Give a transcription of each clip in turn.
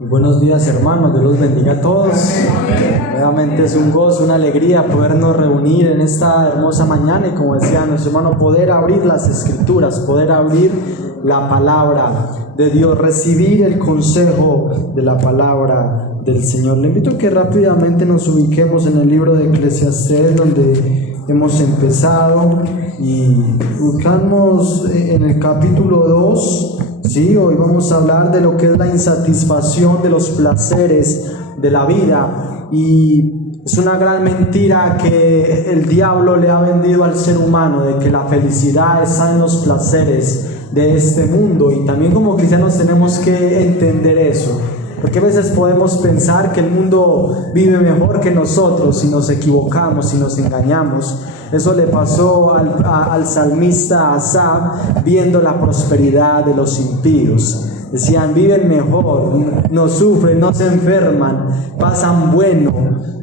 Buenos días, hermanos, Dios los bendiga a todos. Nuevamente es un gozo, una alegría podernos reunir en esta hermosa mañana y, como decía nuestro hermano, poder abrir las escrituras, poder abrir la palabra de Dios, recibir el consejo de la palabra del Señor. Le invito a que rápidamente nos ubiquemos en el libro de Eclesiastés, donde hemos empezado, y buscamos en el capítulo 2. Sí, hoy vamos a hablar de lo que es la insatisfacción de los placeres de la vida, y es una gran mentira que el diablo le ha vendido al ser humano, de que la felicidad está en los placeres de este mundo. Y también como cristianos tenemos que entender eso, porque a veces podemos pensar que el mundo vive mejor que nosotros y nos equivocamos y nos engañamos. Eso le pasó al salmista Asaf, viendo la prosperidad de los impíos. Decían, viven mejor, no sufren, no se enferman, pasan bueno.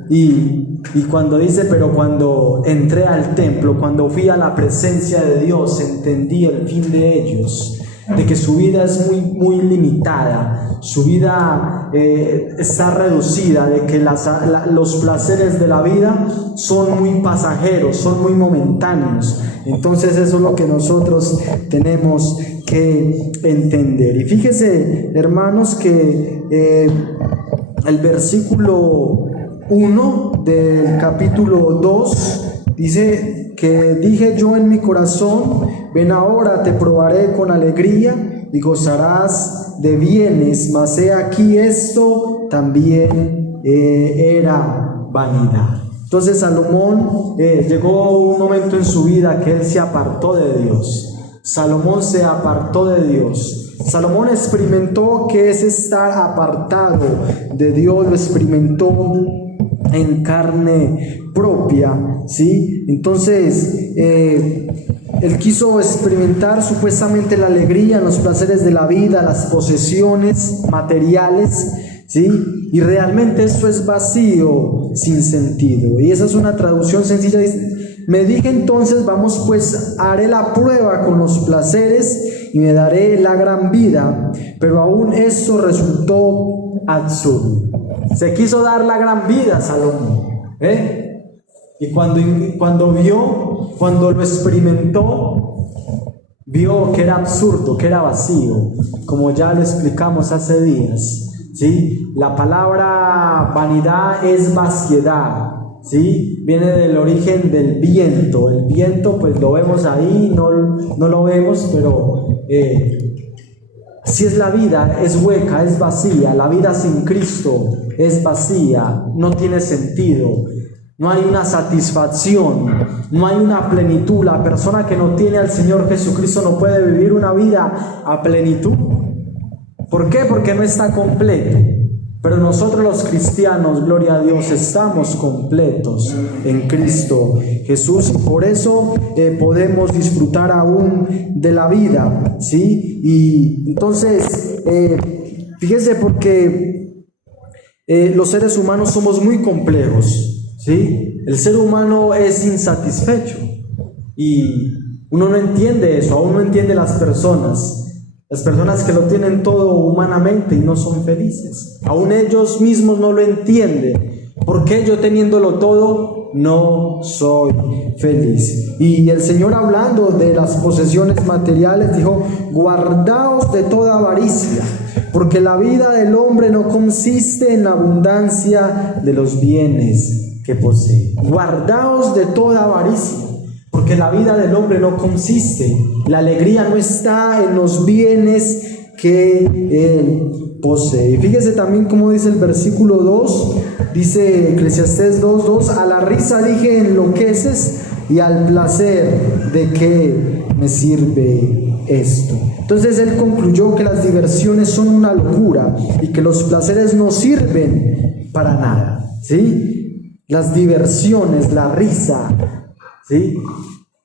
Y cuando dice, pero cuando entré al templo, cuando fui a la presencia de Dios, entendí el fin de ellos, de que su vida es muy limitada, su vida está reducida, de que los placeres de la vida son muy pasajeros, son muy momentáneos. Entonces eso es lo que nosotros tenemos que entender. Y fíjese, hermanos, que el versículo 1 del capítulo 2 dice que dije yo en mi corazón, ven ahora, te probaré con alegría y gozarás de bienes, mas he aquí esto también era vanidad. Entonces Salomón llegó un momento en su vida que él se apartó de Dios. Salomón se apartó de Dios. Salomón experimentó que es estar apartado de Dios, lo experimentó en carne propia, ¿sí? Entonces él quiso experimentar supuestamente la alegría en los placeres de la vida, las posesiones materiales, ¿sí? Y realmente esto es vacío, sin sentido. Y esa es una traducción sencilla. Me dije entonces, vamos pues, haré la prueba con los placeres y me daré la gran vida, pero aún esto resultó absurdo. Se quiso dar la gran vida Salomón, y cuando lo experimentó, vio que era absurdo, que era vacío, como ya lo explicamos hace días, ¿sí? La palabra vanidad es vaciedad, ¿sí? Viene del origen del viento. El viento pues lo vemos ahí, no lo vemos, pero así es la vida, es hueca, es vacía. La vida sin Cristo es vacía, no tiene sentido, no hay una satisfacción, no hay una plenitud. La persona que no tiene al Señor Jesucristo no puede vivir una vida a plenitud. ¿Por qué? Porque no está completo. Pero nosotros los cristianos, gloria a Dios, estamos completos en Cristo Jesús, y por eso podemos disfrutar aún de la vida, ¿sí? Y entonces, fíjese, porque los seres humanos somos muy complejos, ¿sí? El ser humano es insatisfecho y uno no entiende eso, aún no entiende las personas que lo tienen todo humanamente y no son felices. Aún ellos mismos no lo entienden. ¿Por qué yo teniéndolo todo no soy feliz? Y el Señor, hablando de las posesiones materiales, dijo, guardaos de toda avaricia, porque la vida del hombre no consiste en la abundancia de los bienes que posee. Guardaos de toda avaricia, porque la vida del hombre no consiste, la alegría no está en los bienes que él posee. Y fíjese también cómo dice el versículo 2, dice Eclesiastés 2:2, a la risa dije enloqueces, y al placer de qué me sirve esto. Entonces él concluyó que las diversiones son una locura y que los placeres no sirven para nada, ¿sí? Las diversiones, la risa, ¿sí?,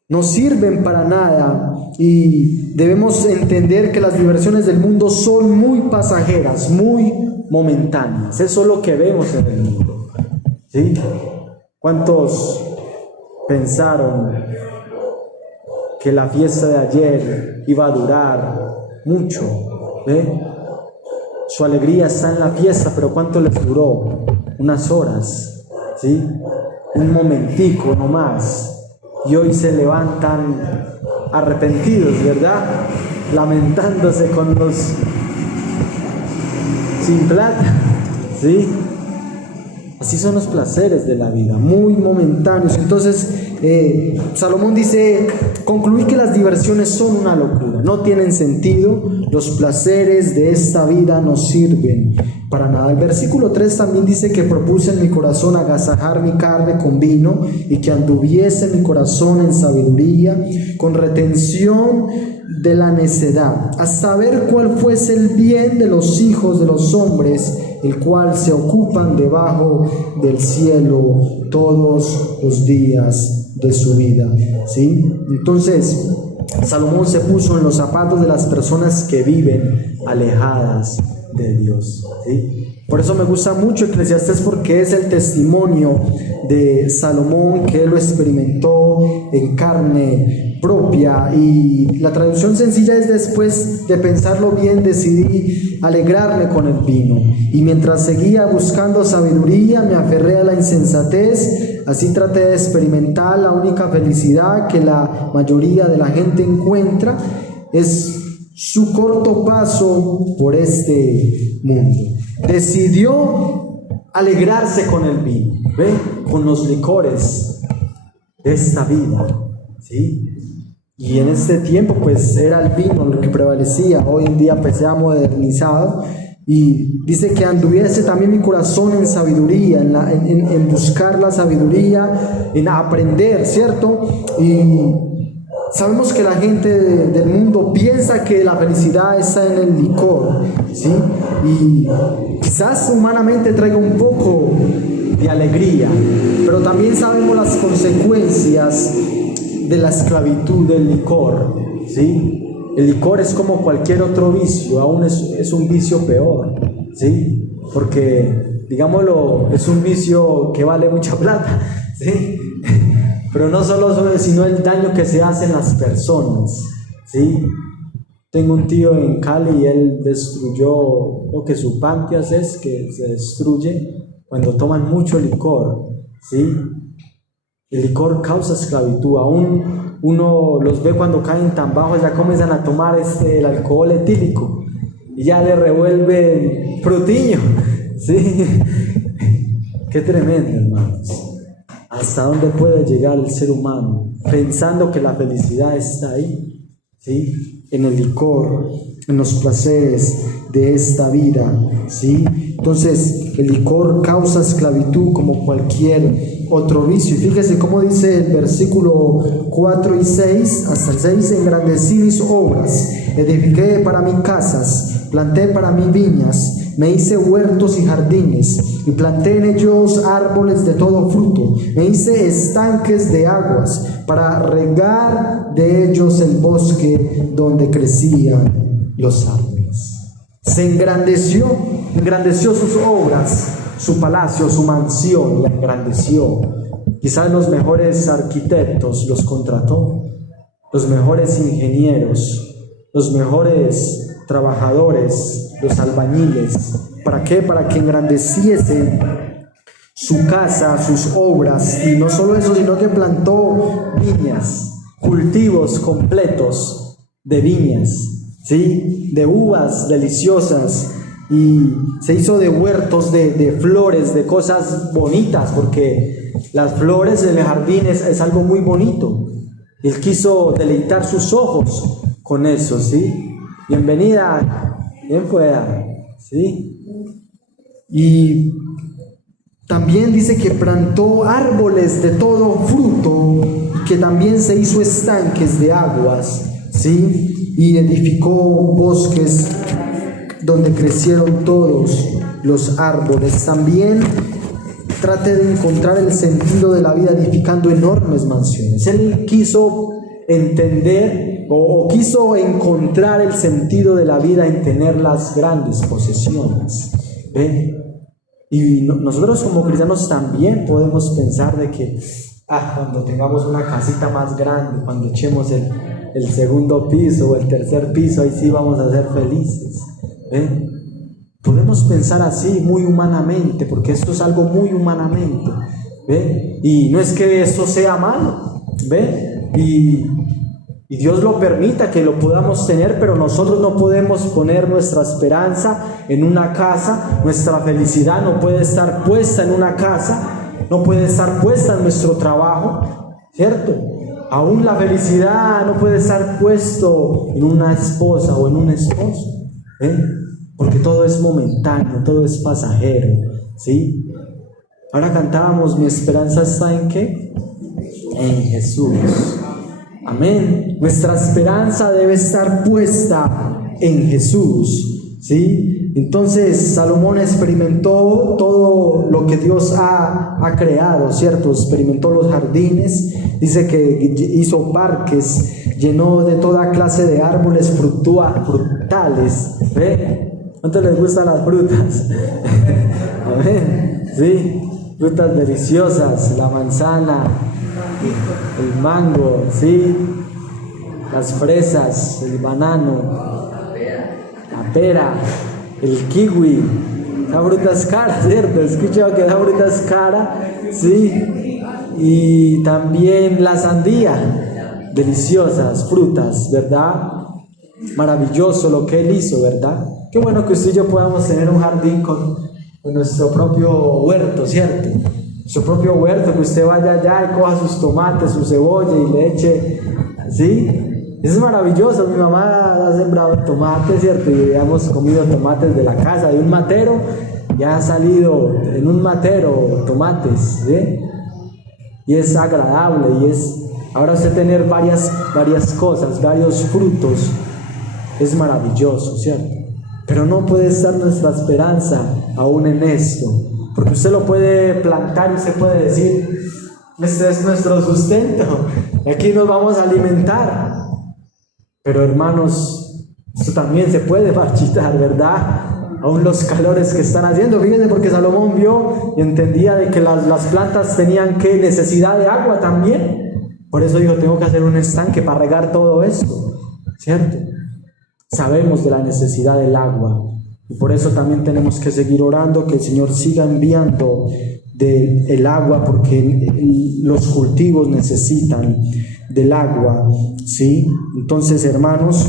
no sirven para nada, y debemos entender que las diversiones del mundo son muy pasajeras, muy momentáneas. Eso es lo que vemos en el mundo, ¿sí? ¿Cuántos pensaron que la fiesta de ayer iba a durar mucho? Su alegría está en la fiesta, pero ¿cuánto les duró? Unas horas, ¿sí? Un momentico, no más. Y hoy se levantan arrepentidos, ¿verdad? Lamentándose con los sin plata, ¿sí? Así son los placeres de la vida, muy momentáneos. Entonces, Salomón dice: concluí que las diversiones son una locura, no tienen sentido, los placeres de esta vida no sirven para nada. El versículo 3 también dice que propuse en mi corazón agasajar mi carne con vino y que anduviese mi corazón en sabiduría, con retención de la necedad, hasta ver cuál fuese el bien de los hijos de los hombres, el cual se ocupan debajo del cielo todos los días de su vida, ¿sí? Entonces, Salomón se puso en los zapatos de las personas que viven alejadas de Dios, ¿sí? Por eso me gusta mucho Eclesiastés, porque es el testimonio de Salomón, que él lo experimentó en carne propia. Y la traducción sencilla es: después de pensarlo bien, decidí alegrarme con el vino, y mientras seguía buscando sabiduría, me aferré a la insensatez. Así traté de experimentar la única felicidad que la mayoría de la gente encuentra, es su corto paso por este mundo. Decidió alegrarse con el vino, ¿ve? Con los licores de esta vida, ¿sí? Y en este tiempo pues era el vino lo que prevalecía. Hoy en día pues se ha modernizado, y dice que anduviese también mi corazón en sabiduría, en buscar la sabiduría, en aprender, ¿cierto? Y sabemos que la gente del mundo piensa que la felicidad está en el licor, ¿sí? Y quizás humanamente traiga un poco de alegría, pero también sabemos las consecuencias de la esclavitud del licor, ¿sí? El licor es como cualquier otro vicio, aún es un vicio peor, ¿sí? Porque, digámoslo, es un vicio que vale mucha plata, ¿sí? Pero no solo eso, sino el daño que se hace en las personas, ¿sí? Tengo un tío en Cali y él destruyó, lo que su páncreas es, que se destruye cuando toman mucho licor, ¿sí? El licor causa esclavitud. Aún uno los ve cuando caen tan bajos, ya comienzan a tomar el alcohol etílico y ya le revuelven frutiño, ¿sí? Qué tremendo, hermanos. ¿Hasta dónde puede llegar el ser humano pensando que la felicidad está ahí, ¿sí? En el licor, en los placeres de esta vida, ¿sí? Entonces, el licor causa esclavitud como cualquier otro vicio. Y fíjese cómo dice el versículo 4 y 6, hasta el 6: engrandecí mis obras, edifiqué para mí casas, planté para mí viñas, me hice huertos y jardines, y planté en ellos árboles de todo fruto, me hice estanques de aguas, para regar de ellos el bosque donde crecían los árboles. Se engrandeció sus obras, su palacio, su mansión, la engrandeció. Quizás los mejores arquitectos los contrató, los mejores ingenieros, los mejores trabajadores, los albañiles. ¿Para qué? Para que engrandeciese su casa, sus obras. Y no solo eso, sino que plantó viñas, cultivos completos de viñas, ¿sí? De uvas deliciosas, y se hizo de huertos de flores, de cosas bonitas, porque las flores en el jardín es algo muy bonito. Él quiso deleitar sus ojos con eso, ¿sí? Bienvenida, bien pueda, ¿sí? Y también dice que plantó árboles de todo fruto, y que también se hizo estanques de aguas, ¿sí? Y edificó bosques donde crecieron todos los árboles. También trate de encontrar el sentido de la vida edificando enormes mansiones. Él quiso entender o quiso encontrar el sentido de la vida en tener las grandes posesiones, ¿ven? Y nosotros como cristianos también podemos pensar de que cuando tengamos una casita más grande, cuando echemos el segundo piso o el tercer piso, ahí sí vamos a ser felices, ¿ven? Podemos pensar así muy humanamente, porque esto es algo muy humanamente, ¿ve? Y no es que eso sea malo, ¿ve? Y Dios lo permita que lo podamos tener, pero nosotros no podemos poner nuestra esperanza en una casa. Nuestra felicidad no puede estar puesta en una casa, no puede estar puesta en nuestro trabajo, ¿cierto? Aún la felicidad no puede estar puesto en una esposa o en un esposo, ¿eh? Porque todo es momentáneo, todo es pasajero, ¿sí? Ahora cantábamos, mi esperanza está ¿en qué? En Jesús. Amén. Nuestra esperanza debe estar puesta en Jesús, ¿sí? Entonces Salomón experimentó todo lo que Dios ha creado, ¿cierto? Experimentó los jardines, dice que hizo parques, llenó de toda clase de árboles frutales, ¿ve? ¿Cuánto les gustan las frutas? Amén, sí, frutas deliciosas, la manzana, el mango, sí, las fresas, el banano, la pera, el kiwi. Esa fruta es cara, ¿cierto? He escuchado que esa fruta es cara, sí, y también la sandía, deliciosas frutas, ¿verdad? Maravilloso lo que Él hizo, ¿verdad? Qué bueno que usted y yo podamos tener un jardín con nuestro propio huerto, ¿cierto? Su propio huerto, que usted vaya allá y coja sus tomates, su cebolla y le eche, ¿sí? Eso es maravilloso. Mi mamá ha sembrado tomates, ¿cierto? Y hemos comido tomates de la casa, de un matero, ya ha salido en un matero tomates, ¿sí? Y es agradable, y es, ahora usted tener varias cosas, varios frutos, es maravilloso, ¿cierto? Pero no puede estar nuestra esperanza aún en esto, porque usted lo puede plantar y usted puede decir, este es nuestro sustento, aquí nos vamos a alimentar. Pero hermanos, esto también se puede marchitar, ¿verdad? Aún los calores que están haciendo, fíjense, porque Salomón vio y entendía de que las plantas tenían que necesidad de agua también. Por eso dijo, tengo que hacer un estanque para regar todo esto, ¿cierto? Sabemos de la necesidad del agua y por eso también tenemos que seguir orando, que el Señor siga enviando el agua, porque los cultivos necesitan del agua, ¿sí? Entonces, hermanos,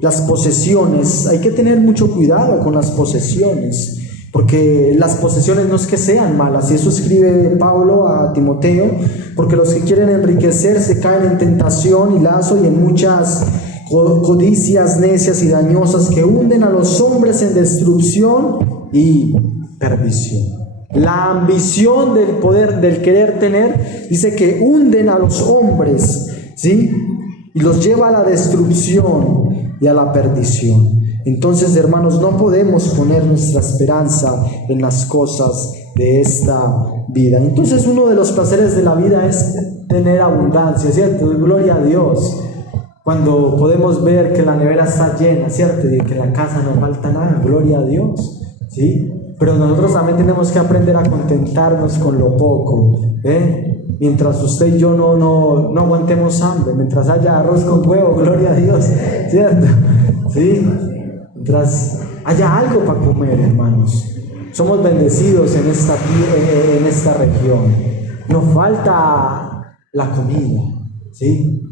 las posesiones, hay que tener mucho cuidado con las posesiones, porque las posesiones no es que sean malas, y eso escribe Pablo a Timoteo, porque los que quieren enriquecerse caen en tentación y lazo y en muchas codicias necias y dañosas que hunden a los hombres en destrucción y perdición. La ambición del poder, del querer tener, dice que hunden a los hombres, ¿sí? Y los lleva a la destrucción y a la perdición. Entonces, hermanos, no podemos poner nuestra esperanza en las cosas de esta vida. Entonces, uno de los placeres de la vida es tener abundancia, ¿cierto? Gloria a Dios. Cuando podemos ver que la nevera está llena, ¿cierto? Y que en la casa no falta nada, gloria a Dios, ¿sí? Pero nosotros también tenemos que aprender a contentarnos con lo poco, ¿eh? Mientras usted y yo no aguantemos hambre, mientras haya arroz con huevo, gloria a Dios, ¿cierto? ¿Sí? Mientras haya algo para comer, hermanos. Somos bendecidos en esta región. Nos falta la comida, ¿sí?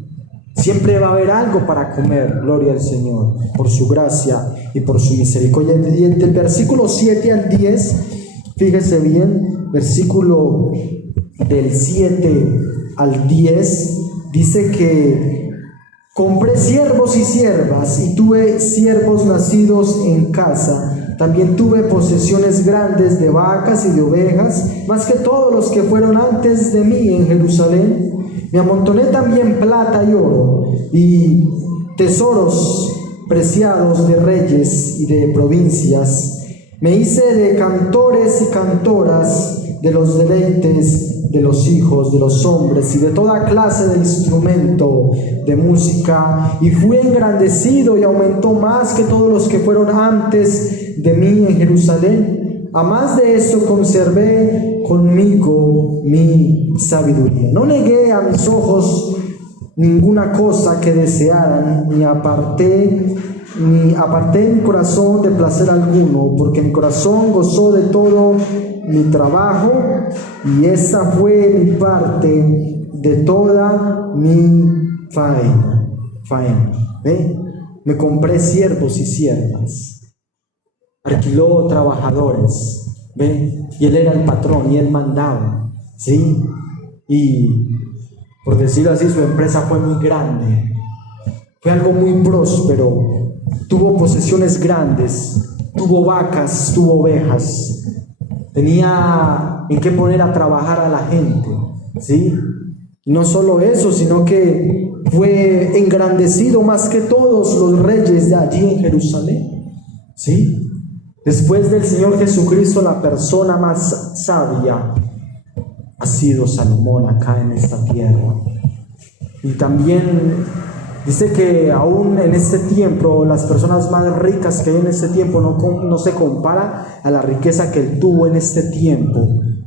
Siempre va a haber algo para comer, gloria al Señor, por su gracia y por su misericordia. Y del versículo 7 al 10, fíjese bien, versículo del 7 al 10, dice que compré siervos y siervas y tuve siervos nacidos en casa. También tuve posesiones grandes de vacas y de ovejas, más que todos los que fueron antes de mí en Jerusalén. Me amontoné también plata y oro y tesoros preciados de reyes y de provincias. Me hice de cantores y cantoras, de los deleites de los hijos de los hombres y de toda clase de instrumento de música, y fui engrandecido y aumentó más que todos los que fueron antes de mí en Jerusalén. A más de eso conservé conmigo mi sabiduría. No negué a mis ojos ninguna cosa que desearan, ni aparté ni aparté mi corazón de placer alguno, porque mi corazón gozó de todo mi trabajo, y esta fue mi parte de toda mi faena. ¿Ve? Me compré siervos y siervas, alquiló trabajadores, ¿ve? Y él era el patrón y él mandaba, ¿sí? Y por decirlo así, su empresa fue muy grande, fue algo muy próspero, tuvo posesiones grandes, tuvo vacas, tuvo ovejas, tenía en qué poner a trabajar a la gente, ¿sí? No solo eso, sino que fue engrandecido más que todos los reyes de allí en Jerusalén, ¿sí? Después del Señor Jesucristo, la persona más sabia ha sido Salomón acá en esta tierra. Y también dice que aún en este tiempo, las personas más ricas que hay en este tiempo no se compara a la riqueza que él tuvo en este tiempo.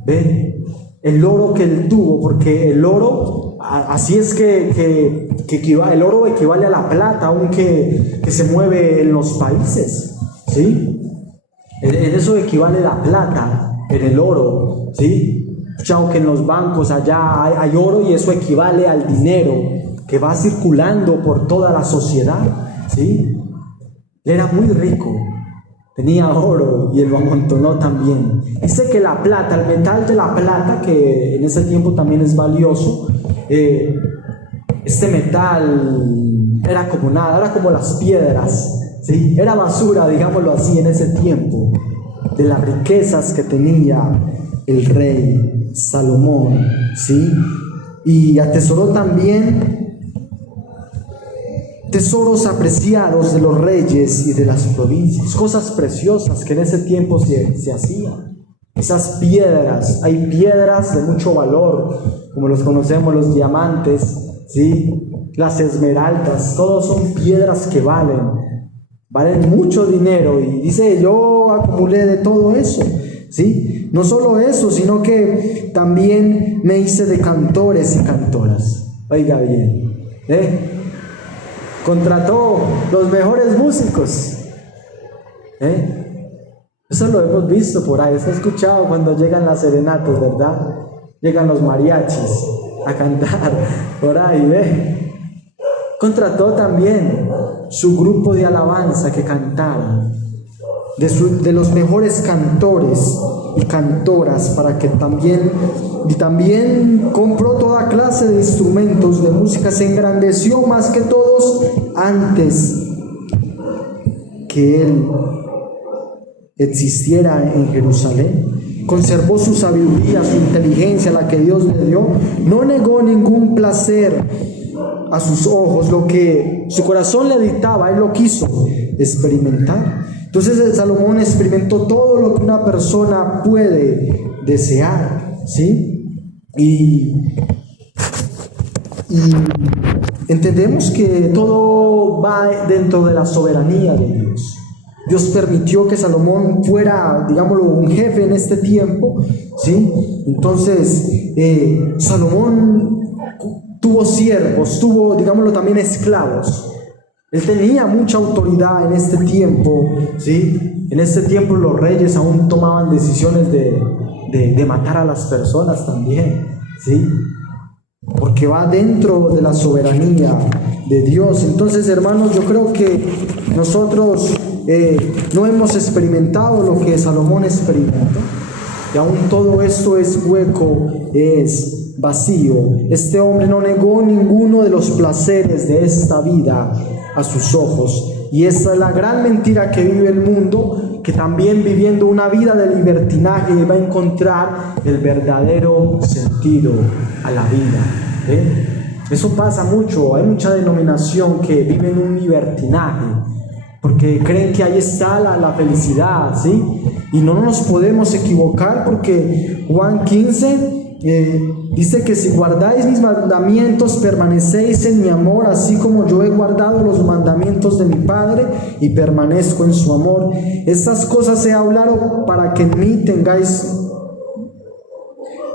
¿Ve? El oro que él tuvo, porque el oro, así es que el oro equivale a la plata, aunque se mueve en los países, ¿sí? En eso equivale la plata, en el oro, ¿sí? Escuchado que en los bancos allá hay oro, y eso equivale al dinero que va circulando por toda la sociedad, ¿sí? Él era muy rico, tenía oro y él lo amontonó también. Dice que la plata, el metal de la plata, que en ese tiempo también es valioso, este metal era como nada, era como las piedras, ¿sí? Era basura, digámoslo así, en ese tiempo, de las riquezas que tenía el rey Salomón, ¿sí? Y atesoró también tesoros apreciados de los reyes y de las provincias, cosas preciosas que en ese tiempo se hacían. Esas piedras, hay piedras de mucho valor, como los conocemos, los diamantes, ¿sí? Las esmeraldas, todos son piedras que valen mucho dinero. Y dice, yo acumulé de todo eso, ¿sí? No solo eso, sino que también me hice de cantores y cantoras. Oiga bien, contrató los mejores músicos, eso lo hemos visto por ahí, se ha escuchado cuando llegan las serenatas, ¿verdad? Llegan los mariachis a cantar por ahí, Contrató también su grupo de alabanza que cantaran, de los mejores cantores y cantoras, para que también compró toda clase de instrumentos de música, se engrandeció más que todos antes que él existiera en Jerusalén. Conservó su sabiduría, su inteligencia, la que Dios le dio, no negó ningún placer a sus ojos, lo que su corazón le dictaba, él lo quiso experimentar. Entonces Salomón experimentó todo lo que una persona puede desear, ¿sí? Y entendemos que todo va dentro de la soberanía de Dios. Dios permitió que Salomón fuera, digámoslo, un jefe en este tiempo, ¿sí? Entonces Salomón tuvo siervos, tuvo, digámoslo, también esclavos. Él tenía mucha autoridad en este tiempo, ¿sí? En este tiempo los reyes aún tomaban decisiones de matar a las personas también, ¿sí? Porque va dentro de la soberanía de Dios. Entonces, hermanos, yo creo que nosotros no hemos experimentado lo que Salomón experimentó, y aún todo esto es hueco, es vacío. Este hombre no negó ninguno de los placeres de esta vida a sus ojos, y esta es la gran mentira que vive el mundo, que también viviendo una vida de libertinaje va a encontrar el verdadero sentido a la vida, Eso pasa mucho, hay mucha denominación que vive en un libertinaje, porque creen que ahí está la felicidad, ¿sí? Y no nos podemos equivocar, porque Juan 15 dice que si guardáis mis mandamientos, permanecéis en mi amor, así como yo he guardado los mandamientos de mi Padre y permanezco en su amor. Estas cosas he hablado para que en mí tengáis,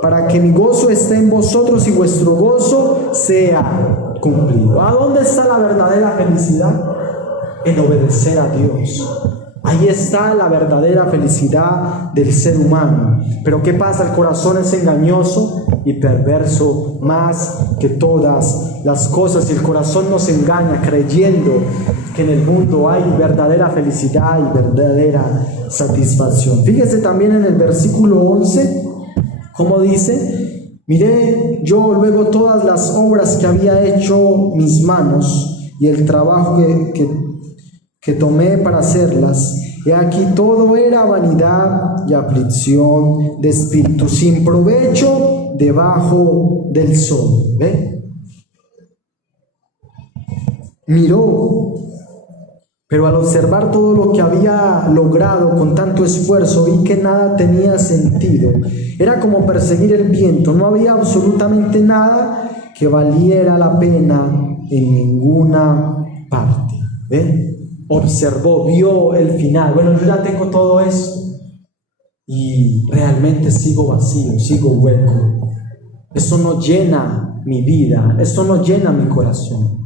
para que mi gozo esté en vosotros y vuestro gozo sea cumplido. ¿A dónde está la verdadera felicidad? en obedecer a Dios. Ahí está la verdadera felicidad del ser humano. Pero ¿qué pasa? El corazón es engañoso y perverso más que todas las cosas. Y el corazón nos engaña creyendo que en el mundo hay verdadera felicidad y verdadera satisfacción. Fíjese también en el versículo 11, como dice: miré yo luego todas las obras que había hecho mis manos y el trabajo que tomé para hacerlas. Y aquí todo era vanidad y aflicción de espíritu, sin provecho debajo del sol. ¿Ve? Miró, pero al observar todo lo que había logrado con tanto esfuerzo, vi que nada tenía sentido. Era como perseguir el viento, no había absolutamente nada que valiera la pena en ninguna parte. ¿Ve? Observó, vio el final. Bueno, yo ya tengo todo esto y realmente sigo vacío, sigo hueco. Eso no llena mi vida, eso no llena mi corazón.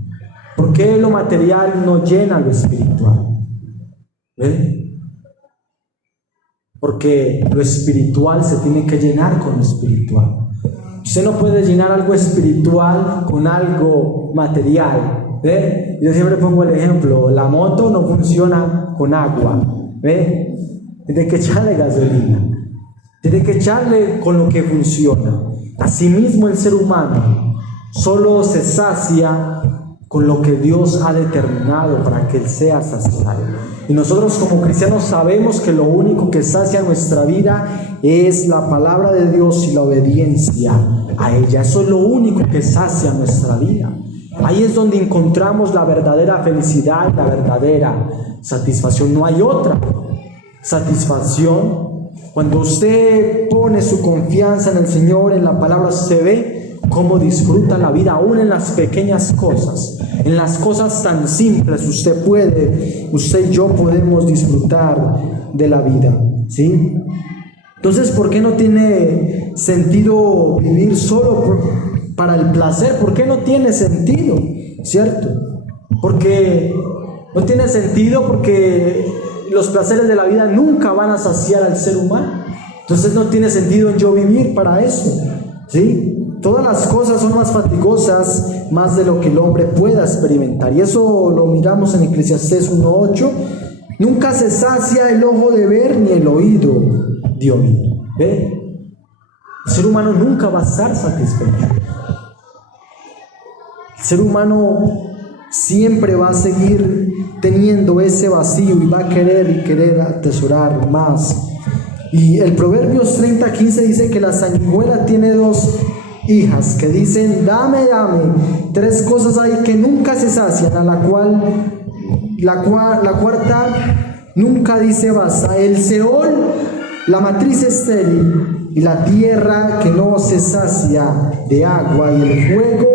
¿Por qué lo material no llena lo espiritual? ¿Ve? Porque lo espiritual se tiene que llenar con lo espiritual. Usted no puede llenar algo espiritual con algo material. ¿Ve? Yo siempre pongo el ejemplo: la moto no funciona con agua. ¿Ve? Tiene que echarle gasolina, tiene que echarle con lo que funciona. Asimismo, el ser humano solo se sacia con lo que Dios ha determinado para que Él sea saciado. Y nosotros como cristianos sabemos que lo único que sacia nuestra vida es la palabra de Dios y la obediencia a ella. Eso es lo único que sacia nuestra vida. Ahí es donde encontramos la verdadera felicidad, la verdadera satisfacción. No hay otra satisfacción. Cuando usted pone su confianza en el Señor, en la palabra, se ve cómo disfruta la vida, aún en las pequeñas cosas, en las cosas tan simples. Usted y yo podemos disfrutar de la vida, ¿sí? Entonces, ¿por qué no tiene sentido vivir solo para el placer? ¿Por qué no tiene sentido? ¿Cierto? Porque no tiene sentido, porque los placeres de la vida nunca van a saciar al ser humano. Entonces no tiene sentido en yo vivir para eso, ¿sí? Todas las cosas son más fatigosas, más de lo que el hombre pueda experimentar. Y eso lo miramos en Eclesiastés 1:8. Nunca se sacia el ojo de ver ni el oído de oír. ¿Ve? El ser humano nunca va a estar satisfecho. El ser humano siempre va a seguir teniendo ese vacío y va a querer atesorar más. Y el Proverbios 30:15 dice que la sanguijuela tiene dos hijas que dicen: dame, dame. Tres cosas hay que nunca se sacian, a la cuarta nunca dice basta: el Seol, la matriz estéril, y la tierra que no se sacia de agua, y el fuego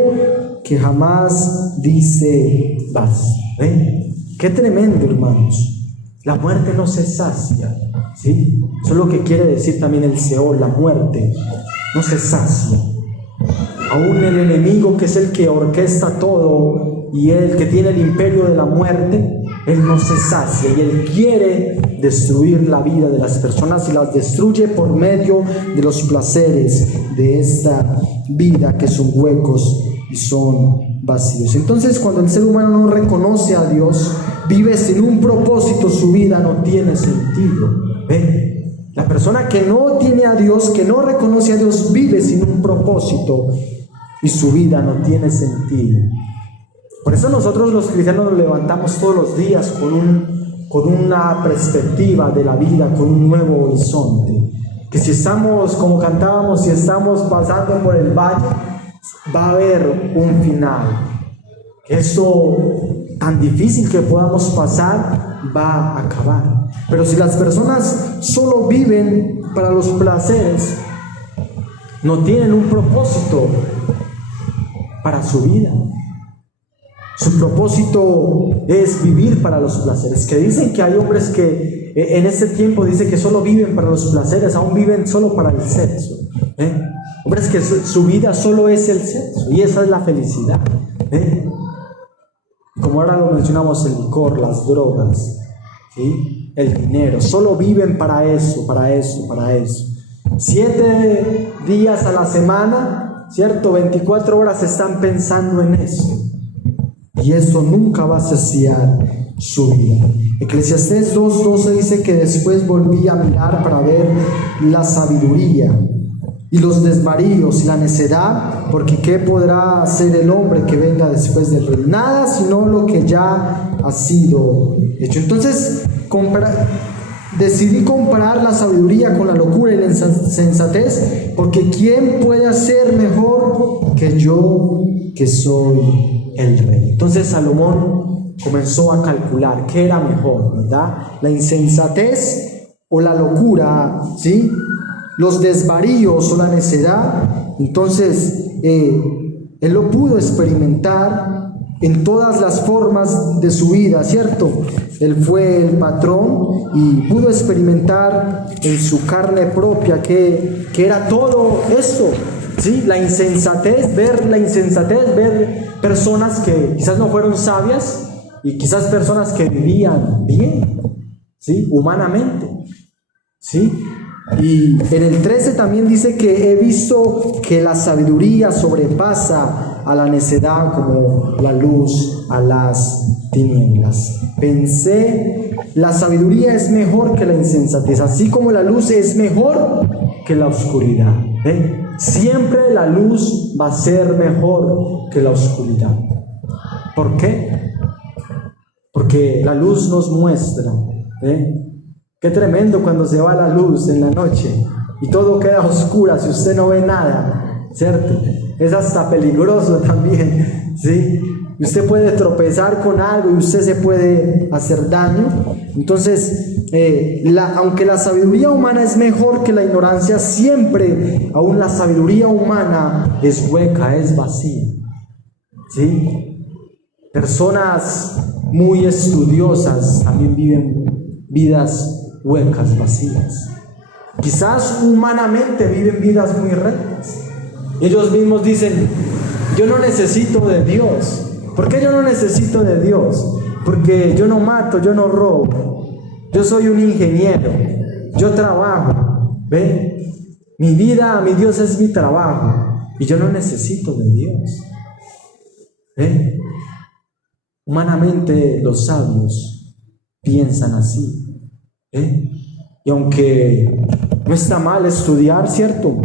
que jamás dice basta. ¿Ven? Qué tremendo, hermanos. La muerte no se sacia, ¿sí? Eso es lo que quiere decir también el Seol, la muerte no se sacia. Aún el enemigo, que es el que orquesta todo y el que tiene el imperio de la muerte, él no se sacia y él quiere destruir la vida de las personas y las destruye por medio de los placeres de esta vida, que son huecos y son vacíos. Entonces, cuando el ser humano no reconoce a Dios, vive sin un propósito, su vida no tiene sentido. ¿Ve? La persona que no tiene a Dios, que no reconoce a Dios, vive sin un propósito y su vida no tiene sentido. Por eso nosotros los cristianos nos levantamos todos los días con una perspectiva de la vida, con un nuevo horizonte. Que si estamos, como cantábamos, si estamos pasando por el valle, va a haber un final. Esto tan difícil que podamos pasar va a acabar. Pero si las personas solo viven para los placeres, no tienen un propósito para su vida. Su propósito es vivir para los placeres. Que dicen que hay hombres que en este tiempo dice que solo viven para los placeres, aún viven solo para el sexo. Hombres que su vida solo es el sexo y esa es la felicidad. Como ahora lo mencionamos, el licor, las drogas, ¿sí? El dinero, solo viven para eso, para eso, para eso. 7 días a la semana, ¿cierto? 24 horas están pensando en eso. Y eso nunca va a saciar su vida. Eclesiastés 2:12 dice que después volví a mirar para ver la sabiduría y los desvaríos y la necedad, porque ¿qué podrá hacer el hombre que venga después del rey? Nada, sino lo que ya ha sido hecho. Entonces, decidí comparar la sabiduría con la locura y la insensatez, porque ¿quién puede hacer mejor que yo, que soy el rey? Entonces Salomón comenzó a calcular qué era mejor, ¿verdad? La insensatez o la locura, ¿sí? Los desvaríos o la necedad. Entonces él lo pudo experimentar en todas las formas de su vida, ¿cierto? Él fue el patrón y pudo experimentar en su carne propia que era todo esto, ¿sí? La insensatez, ver personas que quizás no fueron sabias y quizás personas que vivían bien, ¿sí? Humanamente, ¿sí? Y en el 13 también dice que he visto que la sabiduría sobrepasa a la necedad como la luz a las tinieblas. Pensé, la sabiduría es mejor que la insensatez, así como la luz es mejor que la oscuridad. ¿Ven? Siempre la luz va a ser mejor que la oscuridad. ¿Por qué? Porque la luz nos muestra, qué tremendo cuando se va la luz en la noche y todo queda oscuro, si usted no ve nada, ¿cierto? Es hasta peligroso también, ¿sí? Usted puede tropezar con algo y usted se puede hacer daño. Entonces, aunque la sabiduría humana es mejor que la ignorancia, siempre aún la sabiduría humana es hueca, es vacía, ¿sí? Personas muy estudiosas también viven vidas huecas, vacías. Quizás humanamente viven vidas muy rectas. Ellos mismos dicen, yo no necesito de Dios. ¿Por qué yo no necesito de Dios? Porque yo no mato, yo no robo, yo soy un ingeniero, yo trabajo, ¿ve? Mi vida, mi Dios es mi trabajo y yo no necesito de Dios, ¿ve? Humanamente los sabios piensan así, ¿eh? Y aunque no está mal estudiar, ¿cierto?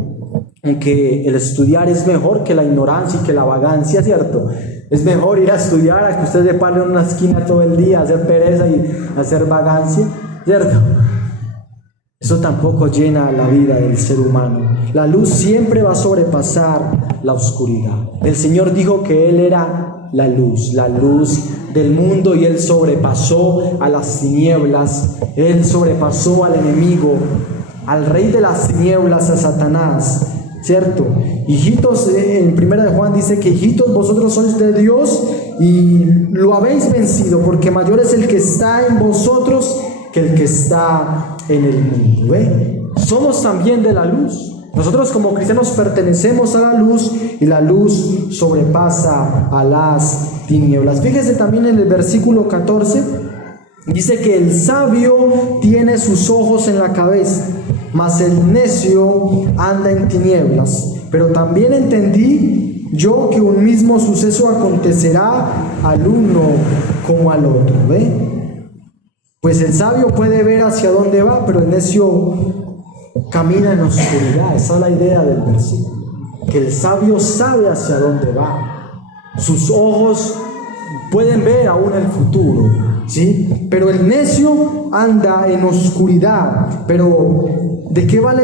Aunque el estudiar es mejor que la ignorancia y que la vagancia, ¿cierto? Es mejor ir a estudiar a que usted se pare en una esquina todo el día a hacer pereza y hacer vagancia, ¿cierto? Eso tampoco llena la vida del ser humano. La luz siempre va a sobrepasar la oscuridad. El Señor dijo que Él era la luz del mundo, y Él sobrepasó a las tinieblas, Él sobrepasó al enemigo, al rey de las tinieblas, a Satanás, ¿cierto? Hijitos, en 1 de Juan dice que hijitos, vosotros sois de Dios y lo habéis vencido, porque mayor es el que está en vosotros que el que está en el mundo. ¿Ve? Somos también de la luz. Nosotros como cristianos pertenecemos a la luz y la luz sobrepasa a las tinieblas. Fíjese también en el versículo 14, dice que el sabio tiene sus ojos en la cabeza, mas el necio anda en tinieblas. Pero también entendí yo que un mismo suceso acontecerá al uno como al otro. ¿Ve? Pues el sabio puede ver hacia dónde va, pero el necio camina en oscuridad. Esa es la idea del versículo, que el sabio sabe hacia dónde va. Sus ojos pueden ver aún el futuro, ¿sí? Pero el necio anda en oscuridad. Pero ¿de qué vale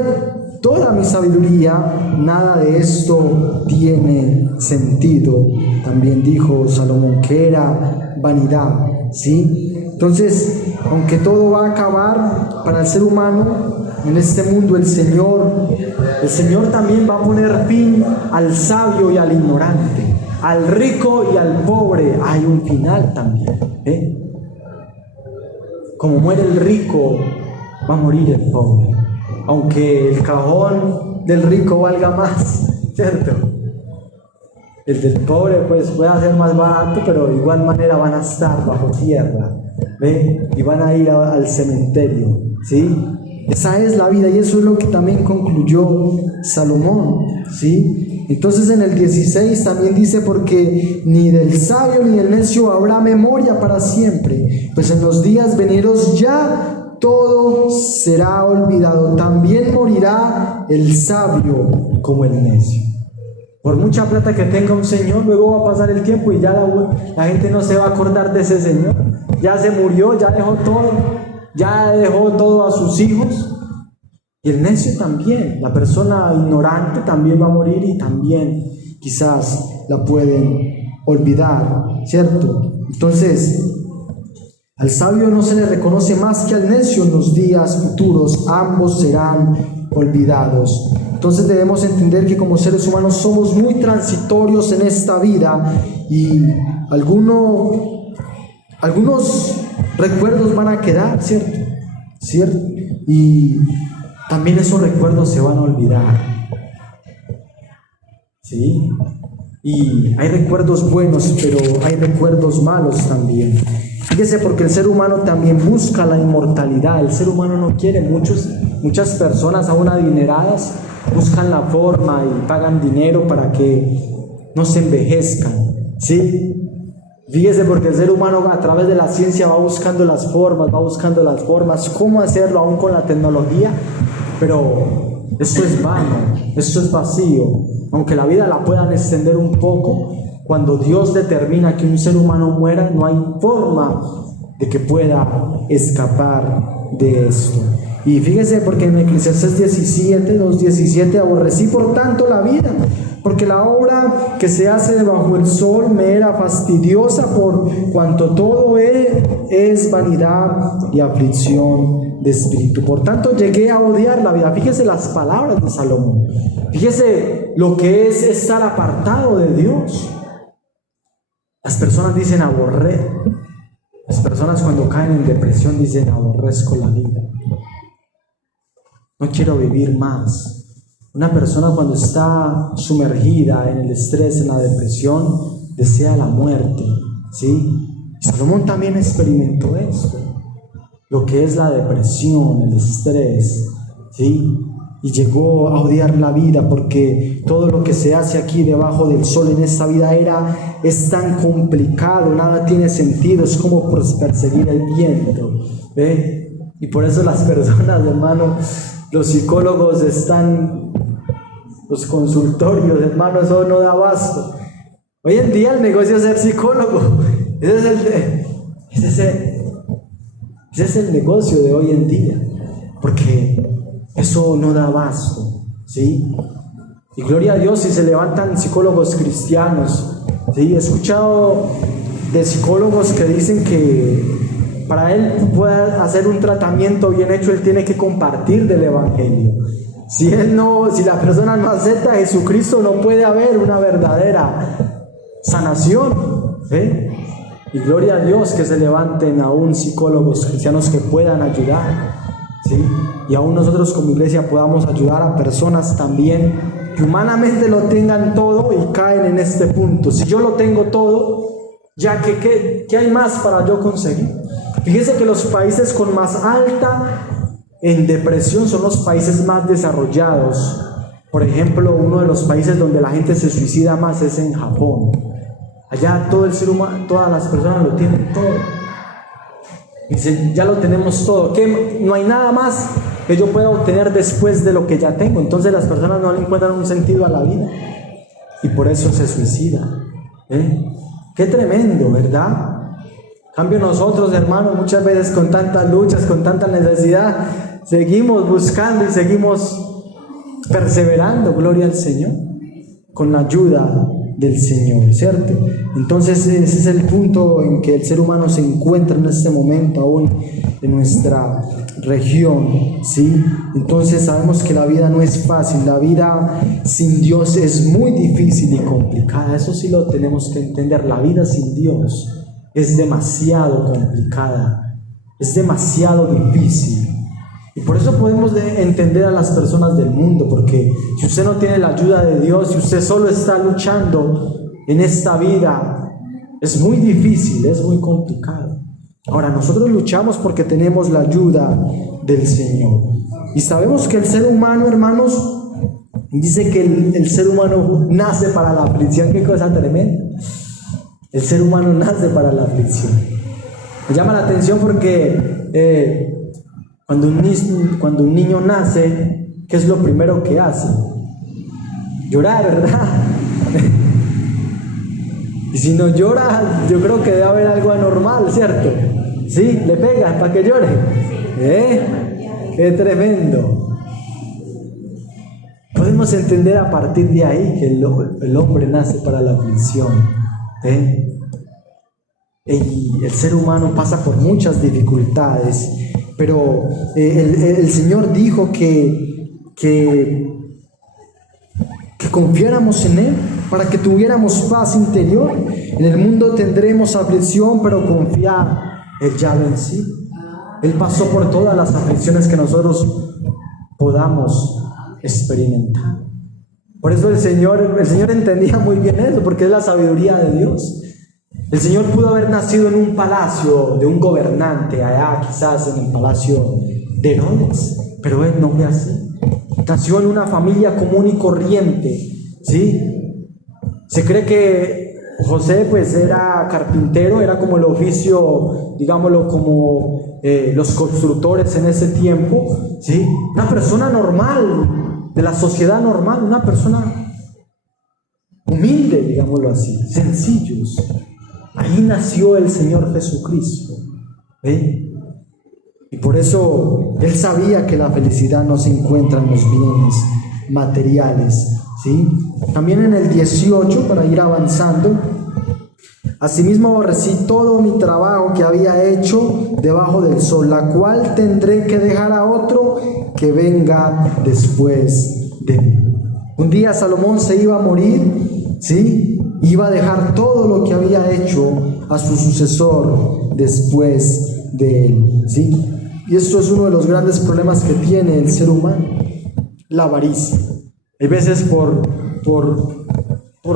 toda mi sabiduría? Nada de esto tiene sentido. También dijo Salomón que era vanidad, ¿sí? Entonces, aunque todo va a acabar para el ser humano en este mundo, el Señor también va a poner fin al sabio y al ignorante, al rico y al pobre. Hay un final también, ¿eh? Como muere el rico, va a morir el pobre, aunque el cajón del rico valga más, ¿cierto? El del pobre pues puede ser más barato, pero de igual manera van a estar bajo tierra, ¿ve? Y van a ir al cementerio, ¿sí? Esa es la vida y eso es lo que también concluyó Salomón, ¿sí? Entonces en el 16 también dice: porque ni del sabio ni del necio habrá memoria para siempre, pues en los días venideros ya todo será olvidado. También morirá el sabio como el necio. Por mucha plata que tenga un señor, luego va a pasar el tiempo y ya la gente no se va a acordar de ese señor. Ya se murió, ya dejó todo a sus hijos. Y el necio también, la persona ignorante también va a morir y también quizás la pueden olvidar, ¿cierto? Entonces, al sabio no se le reconoce más que al necio en los días futuros, ambos serán olvidados. Entonces debemos entender que como seres humanos somos muy transitorios en esta vida y algunos recuerdos van a quedar, ¿cierto? Y también esos recuerdos se van a olvidar, ¿sí? Y hay recuerdos buenos, pero hay recuerdos malos también. Fíjese, porque el ser humano también busca la inmortalidad. El ser humano no quiere, muchas personas aún adineradas buscan la forma y pagan dinero para que no se envejezcan, ¿sí? Fíjese, porque el ser humano a través de la ciencia va buscando las formas, cómo hacerlo aún con la tecnología, pero esto es vano, esto es vacío. Aunque la vida la puedan extender un poco, cuando Dios determina que un ser humano muera, no hay forma de que pueda escapar de esto. Y fíjese, porque en Eclesiastés 2:17, aborrecí por tanto la vida, porque la obra que se hace debajo del sol me era fastidiosa, por cuanto todo es vanidad y aflicción de espíritu. Por tanto llegué a odiar la vida. Fíjese las palabras de Salomón. Fíjese lo que es estar apartado de Dios. Las personas dicen Las personas cuando caen en depresión dicen: aborrezco la vida. No quiero vivir más. Una persona cuando está sumergida en el estrés, en la depresión, desea la muerte, ¿sí? Salomón también experimentó esto, lo que es la depresión, el estrés, ¿sí? Y llegó a odiar la vida, porque todo lo que se hace aquí debajo del sol en esta vida es tan complicado, nada tiene sentido, es como perseguir el viento, ¿ve? Y por eso las personas, hermano, los psicólogos los consultorios, hermano, eso no da abasto. Hoy en día el negocio es ser psicólogo. Ese es el negocio de hoy en día, porque eso no da abasto, ¿sí? Y gloria a Dios si se levantan psicólogos cristianos, ¿sí? He escuchado de psicólogos que dicen que para él poder hacer un tratamiento bien hecho, él tiene que compartir del evangelio. Si la persona no acepta a Jesucristo, no puede haber una verdadera sanación, ¿eh? Y gloria a Dios que se levanten aún psicólogos cristianos que puedan ayudar, ¿sí? Y aún nosotros como iglesia podamos ayudar a personas también que humanamente lo tengan todo y caen en este punto. Si yo lo tengo todo, ya ¿qué hay más para yo conseguir? Fíjese que los países con más alta en depresión son los países más desarrollados. Por ejemplo, uno de los países donde la gente se suicida más es en Japón. Allá todo el ser humano, todas las personas lo tienen todo. Dice, ya lo tenemos todo. ¿Qué? No hay nada más que yo pueda obtener después de lo que ya tengo. Entonces las personas no le encuentran un sentido a la vida y por eso se suicidan. Qué tremendo, ¿verdad? En cambio nosotros, hermanos, muchas veces con tantas luchas, con tanta necesidad, seguimos buscando y seguimos perseverando, gloria al Señor, con la ayuda del Señor, ¿cierto? Entonces ese es el punto en que el ser humano se encuentra en este momento aún en nuestra región, ¿sí? Entonces sabemos que la vida no es fácil, la vida sin Dios es muy difícil y complicada, eso sí lo tenemos que entender. La vida sin Dios es demasiado complicada, es demasiado difícil. Y por eso podemos entender a las personas del mundo, porque si usted no tiene la ayuda de Dios, si usted solo está luchando en esta vida es muy difícil, es muy complicado. Ahora, nosotros luchamos porque tenemos la ayuda del Señor. Y sabemos que el ser humano, hermanos, dice que el ser humano nace para la aflicción. Qué cosa tremenda. El ser humano nace para la aflicción. Me llama la atención porque cuando un niño nace, ¿qué es lo primero que hace? Llorar, ¿verdad? Y si no llora, yo creo que debe haber algo anormal, ¿cierto? Sí, le pegan para que llore. ¡Qué tremendo! Podemos entender a partir de ahí que el hombre nace para la aflicción. Y el ser humano pasa por muchas dificultades, pero el Señor dijo que confiáramos en Él para que tuviéramos paz interior. En el mundo tendremos aflicción, pero confiad, Él ya venció. Él pasó por todas las aflicciones que nosotros podamos experimentar. Por eso el Señor entendía muy bien eso, porque es la sabiduría de Dios. El Señor pudo haber nacido en un palacio de un gobernante, allá quizás en el palacio de Herodes, pero Él no fue así. Nació en una familia común y corriente, ¿sí? Se cree que José pues era carpintero, era como el oficio, digámoslo, como los constructores en ese tiempo, ¿sí? Una persona normal, de la sociedad normal, una persona humilde, digámoslo así, sencillos. Ahí nació el Señor Jesucristo, y por eso Él sabía que la felicidad no se encuentra en los bienes materiales, ¿sí? También en el 18, para ir avanzando: asimismo aborrecí todo mi trabajo que había hecho debajo del sol, la cual tendré que dejar a otro que venga después de mí. Un día Salomón se iba a morir, ¿sí? Iba a dejar todo lo que había hecho a su sucesor después de él, ¿sí? Y esto es uno de los grandes problemas que tiene el ser humano, la avaricia. Hay veces por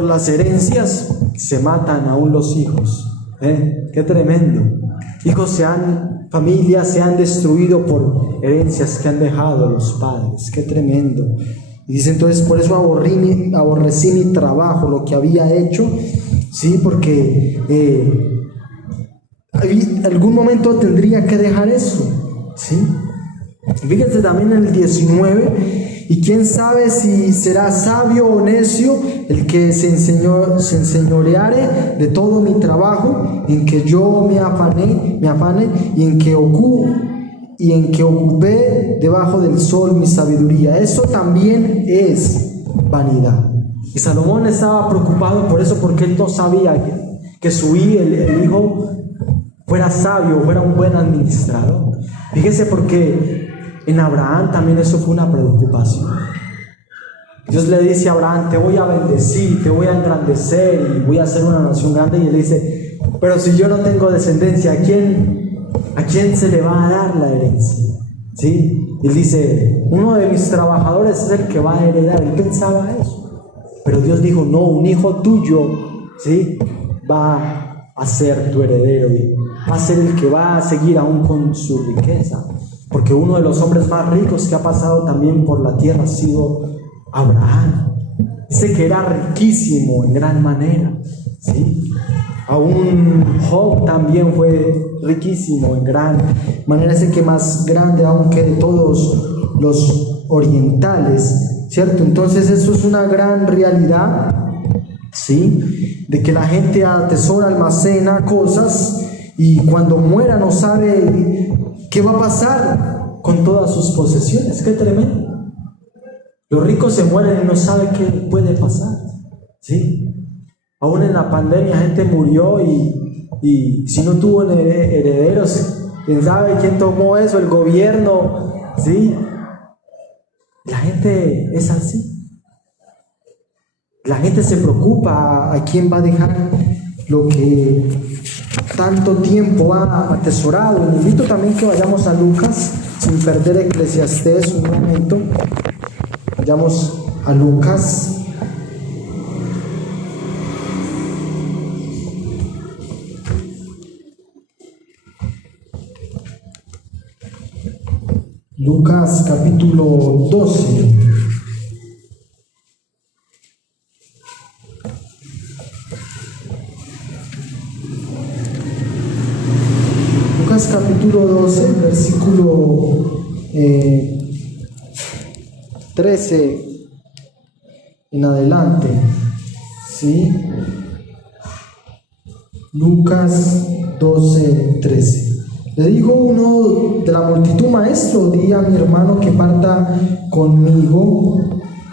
las herencias se matan aún los hijos. Qué tremendo. Familias se han destruido por herencias que han dejado los padres. Qué tremendo. Y dice entonces, por eso aborrecí mi trabajo, lo que había hecho, ¿sí? Porque algún momento tendría que dejar eso, ¿sí? Fíjense también en el 19: y quién sabe si será sabio o necio el que se enseñoreare de todo mi trabajo, en que yo me afane y en que ocupé debajo del sol mi sabiduría. Eso también es vanidad. Y Salomón estaba preocupado por eso, porque él no sabía que su hijo, el hijo, fuera sabio, fuera un buen administrador. Fíjese, porque en Abraham también eso fue una preocupación. Dios le dice a Abraham: te voy a bendecir, te voy a engrandecer y voy a hacer una nación grande. Y él dice: pero si yo no tengo descendencia, ¿a quién se le va a dar la herencia? ¿Sí? Él dice: uno de mis trabajadores es el que va a heredar. Él pensaba eso, pero Dios dijo: no, un hijo tuyo, ¿sí?, va a ser tu heredero, y va a ser el que va a seguir aún con su riqueza, porque uno de los hombres más ricos que ha pasado también por la tierra ha sido Abraham. Dice que era riquísimo en gran manera, ¿sí? Aún Job también fue riquísimo en gran manera, es el que más grande aunque de todos los orientales, ¿cierto? Entonces eso es una gran realidad, ¿sí? De que la gente atesora, almacena cosas, y cuando muera no sabe qué va a pasar con todas sus posesiones. ¡Qué tremendo! Los ricos se mueren y no saben qué puede pasar, ¿sí? Aún en la pandemia gente murió y si no tuvo herederos, ¿quién sabe quién tomó eso? El gobierno, ¿sí? La gente es así. La gente se preocupa a quién va a dejar lo que tanto tiempo ha atesorado. Y invito también que vayamos a Lucas, sin perder Eclesiastés un momento. Vayamos a Lucas. Lucas capítulo 12. Lucas capítulo 12, versículo 13 en adelante. ¿Sí? Lucas 12, 13. Le dijo uno de la multitud: Maestro, di a mi hermano que parta conmigo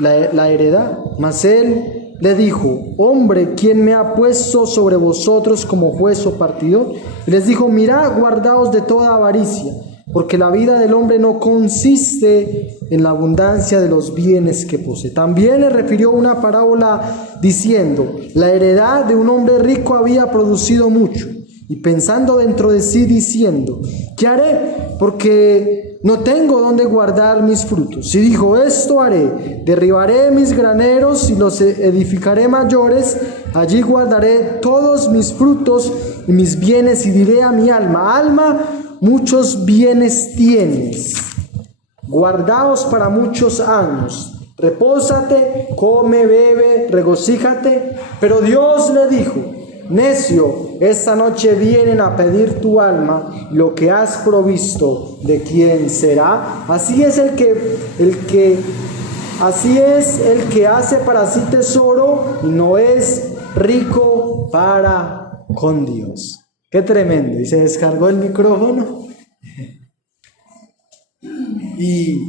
la heredad. Mas él le dijo: Hombre, ¿quién me ha puesto sobre vosotros como juez o partidor? Y les dijo: Mirad, guardaos de toda avaricia, porque la vida del hombre no consiste en la abundancia de los bienes que posee. También le refirió una parábola diciendo: La heredad de un hombre rico había producido mucho, y pensando dentro de sí, diciendo: ¿Qué haré? Porque no tengo dónde guardar mis frutos. Y dijo: Esto haré: derribaré mis graneros y los edificaré mayores. Allí guardaré todos mis frutos y mis bienes, y diré a mi alma: Alma, muchos bienes tienes, guardados para muchos años. Repósate, come, bebe, regocíjate. Pero Dios le dijo: Necio, esta noche vienen a pedir tu alma, lo que has provisto, ¿de quién será? Así es el que hace para sí tesoro y no es rico para con Dios. Qué tremendo. Y se descargó el micrófono. Y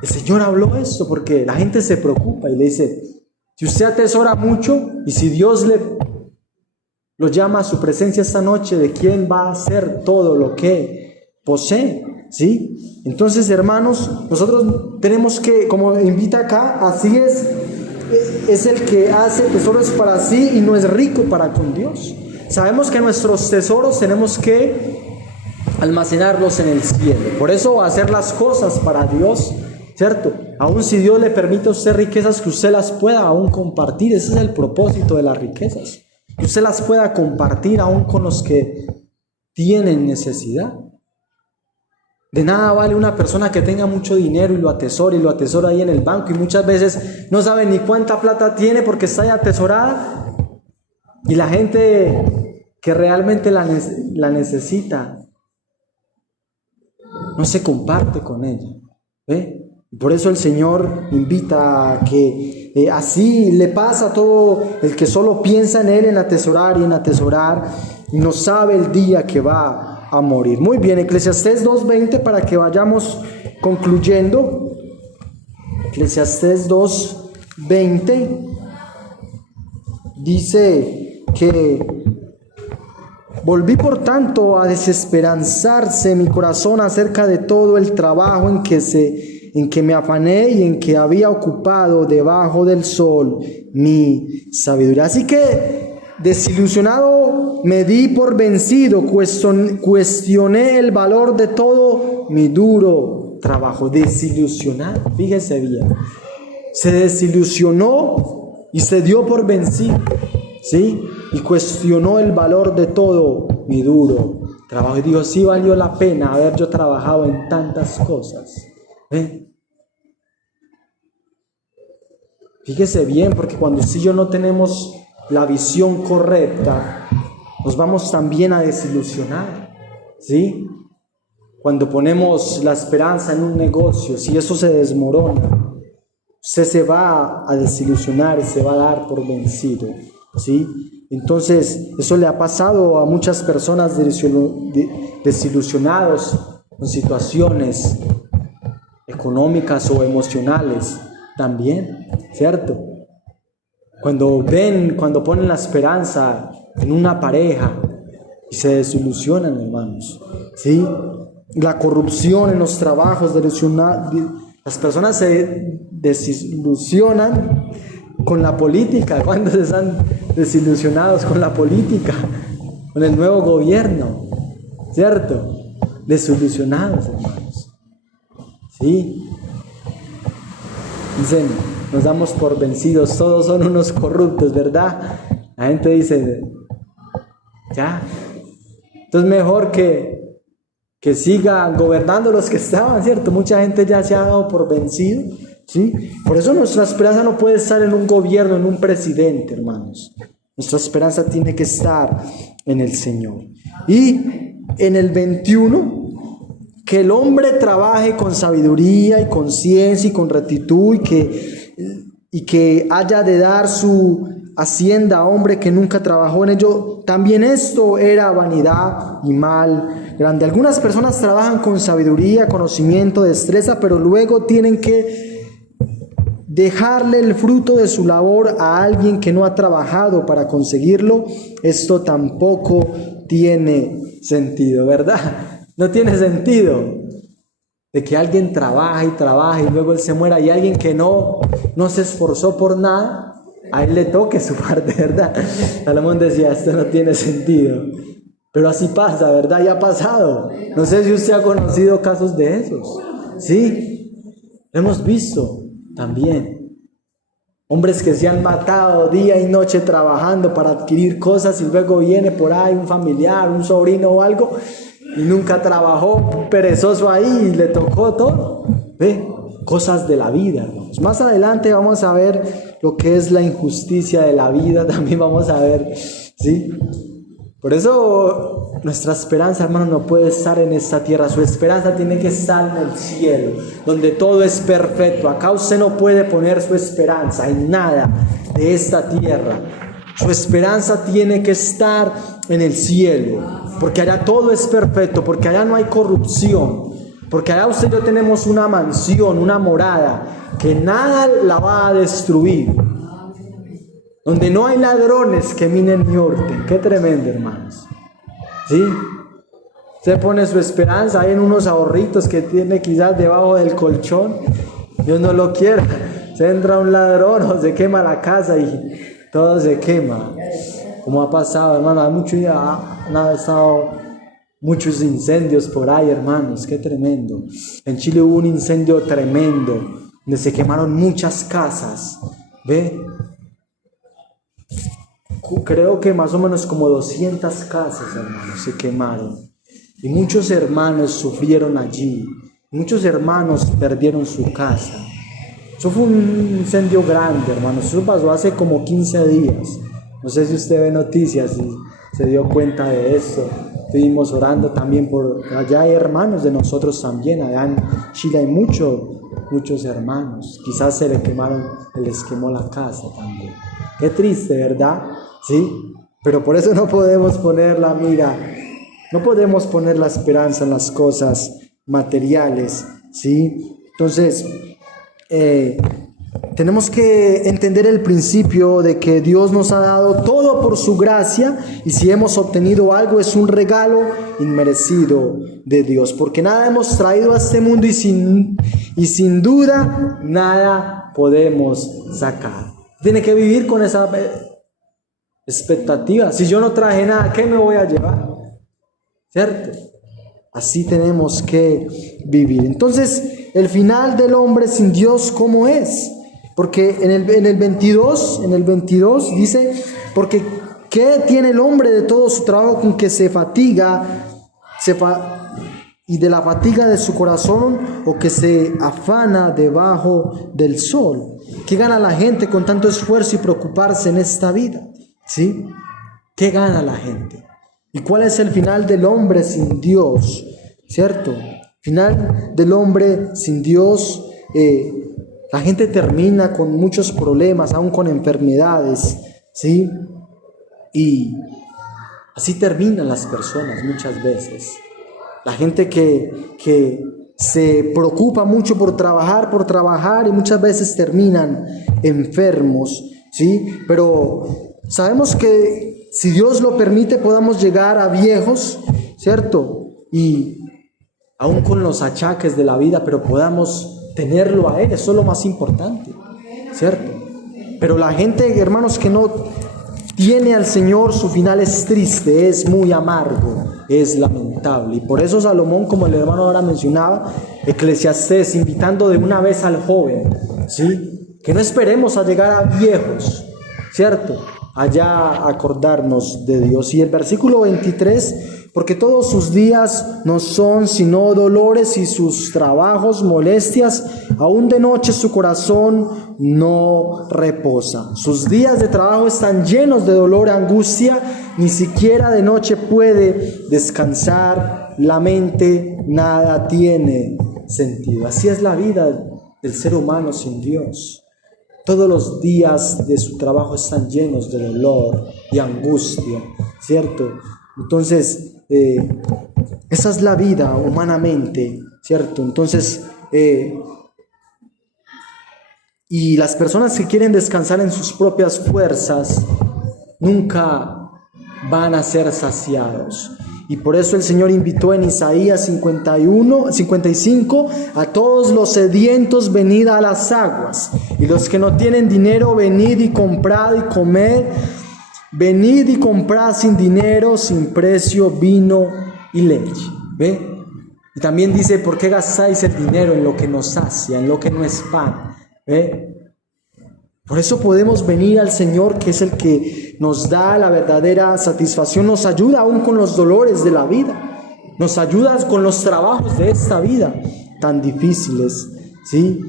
el Señor habló esto porque la gente se preocupa y le dice: si usted atesora mucho y si Dios lo llama a su presencia esta noche, ¿de quién va a ser todo lo que posee? ¿Sí? Entonces, hermanos, nosotros tenemos que, como invita acá, así es el que hace tesoros para sí y no es rico para con Dios. Sabemos que nuestros tesoros tenemos que almacenarlos en el cielo. Por eso hacer las cosas para Dios, ¿cierto? Aún si Dios le permite a usted riquezas, que usted las pueda aún compartir. Ese es el propósito de las riquezas, que usted las pueda compartir aún con los que tienen necesidad. De nada vale una persona que tenga mucho dinero y lo atesora ahí en el banco, y muchas veces no sabe ni cuánta plata tiene porque está ahí atesorada, y la gente que realmente la necesita no se comparte con ella. Por eso el Señor invita a que así le pasa a todo el que solo piensa en Él, en atesorar y no sabe el día que va a morir. Muy bien, Eclesiastés 2:20, para que vayamos concluyendo. Eclesiastés 2:20 dice que: volví por tanto a desesperanzarse mi corazón acerca de todo el trabajo en que me afané y en que había ocupado debajo del sol mi sabiduría. Así que, desilusionado, me di por vencido, cuestioné el valor de todo mi duro trabajo. Desilusionado, fíjese bien, se desilusionó y se dio por vencido, ¿sí? Y cuestionó el valor de todo mi duro trabajo. Y dijo: sí valió la pena haber yo trabajado en tantas cosas. Fíjese bien, porque cuando usted y yo no tenemos la visión correcta, nos vamos también a desilusionar, ¿sí? Cuando ponemos la esperanza en un negocio, si eso se desmorona, usted se va a desilusionar y se va a dar por vencido, ¿sí? Entonces, eso le ha pasado a muchas personas desilusionados con situaciones económicas o emocionales también, ¿cierto? Cuando ponen la esperanza en una pareja y se desilusionan, hermanos, ¿sí? La corrupción en los trabajos, las personas se desilusionan con la política. ¿Cuántos están desilusionados con la política? Con el nuevo gobierno, ¿cierto? Desilusionados, hermanos, ¿sí? Dicen: nos damos por vencidos, todos son unos corruptos, ¿verdad? La gente dice: ya. Entonces mejor que que sigan gobernando los que estaban, ¿cierto? Mucha gente ya se ha dado por vencido, ¿sí? Por eso nuestra esperanza no puede estar en un gobierno, en un presidente, hermanos. Nuestra esperanza tiene que estar en el Señor. Y en el 21, que el hombre trabaje con sabiduría y con ciencia y con rectitud y que haya de dar su hacienda a hombre que nunca trabajó en ello. También esto era vanidad y mal grande. Algunas personas trabajan con sabiduría, conocimiento, destreza, pero luego tienen que dejarle el fruto de su labor a alguien que no ha trabajado para conseguirlo. Esto tampoco tiene sentido, ¿verdad? No tiene sentido de que alguien trabaje y luego él se muera, y alguien que no se esforzó por nada, a él le toque su parte, ¿verdad? Salomón decía, esto no tiene sentido. Pero así pasa, ¿verdad? Y ha pasado. No sé si usted ha conocido casos de esos. Sí, lo hemos visto también. Hombres que se han matado día y noche trabajando para adquirir cosas, y luego viene por ahí un familiar, un sobrino o algo, y nunca trabajó, perezoso ahí, y le tocó todo. ¿Ve? Cosas de la vida, hermanos. Más adelante vamos a ver lo que es la injusticia de la vida, también vamos a ver, ¿sí? Por eso nuestra esperanza, hermano, no puede estar en esta tierra. Su esperanza tiene que estar en el cielo, donde todo es perfecto. Acá usted no puede poner su esperanza en nada de esta tierra. Su esperanza tiene que estar en el cielo, porque allá todo es perfecto, porque allá no hay corrupción, porque allá usted y yo tenemos una mansión, una morada, que nada la va a destruir, donde no hay ladrones que minen ni hurten. Qué tremendo, hermanos. ¿Sí? Usted pone su esperanza ahí en unos ahorritos que tiene quizás debajo del colchón. Dios no lo quiera, se entra un ladrón o se quema la casa y todo se quema. Como ha pasado, hermano, han estado muchos incendios por ahí, hermanos. Qué tremendo. En Chile hubo un incendio tremendo, donde se quemaron muchas casas. ¿Ve? Creo que más o menos como 200 casas, hermanos, se quemaron. Y muchos hermanos sufrieron allí. Muchos hermanos perdieron su casa. Eso fue un incendio grande, hermanos. Eso pasó hace como 15 días. No sé si usted ve noticias y se dio cuenta de esto. Estuvimos orando también por allá. Hay hermanos de nosotros también. Allá en Chile hay muchos hermanos. Quizás se les quemó la casa también. Qué triste, ¿verdad? Sí. Pero por eso no podemos poner la mira, no podemos poner la esperanza en las cosas materiales, ¿sí? Entonces, tenemos que entender el principio de que Dios nos ha dado todo por su gracia, y si hemos obtenido algo es un regalo inmerecido de Dios, porque nada hemos traído a este mundo y sin duda nada podemos sacar. Tiene que vivir con esa expectativa. Si yo no traje nada, ¿qué me voy a llevar? ¿Cierto? Así tenemos que vivir. Entonces, el final del hombre sin Dios, ¿cómo es? Porque en el 22 dice, porque ¿qué tiene el hombre de todo su trabajo con que se fatiga y de la fatiga de su corazón, o que se afana debajo del sol? ¿Qué gana la gente con tanto esfuerzo y preocuparse en esta vida? ¿Sí? ¿Qué gana la gente? ¿Y cuál es el final del hombre sin Dios? ¿Cierto? Final del hombre sin Dios, la gente termina con muchos problemas, aún con enfermedades, ¿sí? Y así terminan las personas muchas veces. La gente que se preocupa mucho por trabajar, y muchas veces terminan enfermos, ¿sí? Pero sabemos que si Dios lo permite podamos llegar a viejos, ¿cierto? Y aún con los achaques de la vida, pero podamos tenerlo a Él. Eso es lo más importante, ¿cierto? Pero la gente, hermanos, que no tiene al Señor, su final es triste, es muy amargo, es lamentable. Y por eso Salomón, como el hermano ahora mencionaba, Eclesiastés, invitando de una vez al joven, ¿sí? Que no esperemos a llegar a viejos, ¿cierto? Allá acordarnos de Dios. Y el versículo 23 porque todos sus días no son sino dolores y sus trabajos molestias, aún de noche su corazón no reposa. Sus días de trabajo están llenos de dolor y angustia, ni siquiera de noche puede descansar, la mente nada tiene sentido. Así es la vida del ser humano sin Dios. Todos los días de su trabajo están llenos de dolor y angustia, ¿cierto? Entonces, esa es la vida humanamente, ¿cierto? Entonces, y las personas que quieren descansar en sus propias fuerzas nunca van a ser saciados. Y por eso el Señor invitó en Isaías 55, a todos los sedientos venid a las aguas, y los que no tienen dinero venid y comprad y comed, venid y comprad sin dinero, sin precio, vino y leche. ¿Ve? Y también dice, ¿por qué gastáis el dinero en lo que nos sacia, en lo que no es pan? ¿Ve? Por eso podemos venir al Señor, que es el que nos da la verdadera satisfacción, nos ayuda aún con los dolores de la vida, nos ayuda con los trabajos de esta vida tan difíciles, ¿sí?